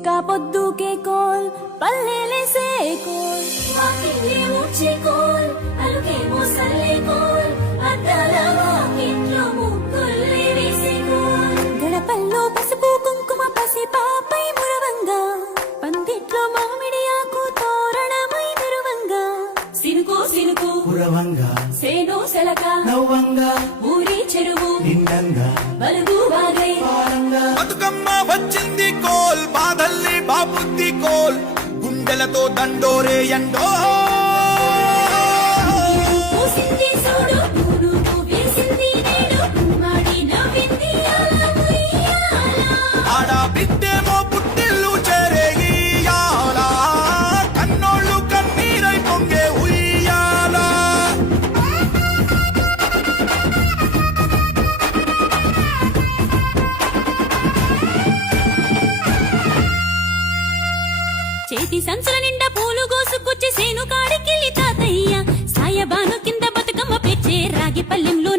పొద్దుకే coal పల్లెలేసే coal వాకిలి ఊడ్చే coal అలుకేమో Salle coal అద్దాల వాకిట్లో ముగ్గుల్ని వేసే కోల్ గడపల్లో పసుపు కుంకుమ పసి పాపై మురవంగా పందిట్లో మామిడి ఆకు తోరణమై మెరువంగా సినుకు సినుకు పురవంగా సేను సెలక నవ్వంగా ఊరి చెరువు నిండంగా బలుగు వాగై బతుకమ్మ వచ్చింది కోల్ బాధల్ని బాబుద్ది కోల్ గుండెలతో దండోరే ఎండో పూసింది చూడు పూనుకు వేసింది నేడు మాడి నవ్వింది అలా ఉయ్యాల ఆడ బిడ్డేమో పుట్టిల్లు చేరేయాల కన్నోళ్ళు కన్నీరై పొంగే ఉయ్యాల చేతి సంచుల నిండా పూలు గోసుకొచ్చి సేను కాడికెళ్ళి తాతయ్య సాయబాను కింద బతుకమ్మ పెచ్చే రాగి పల్లెంలో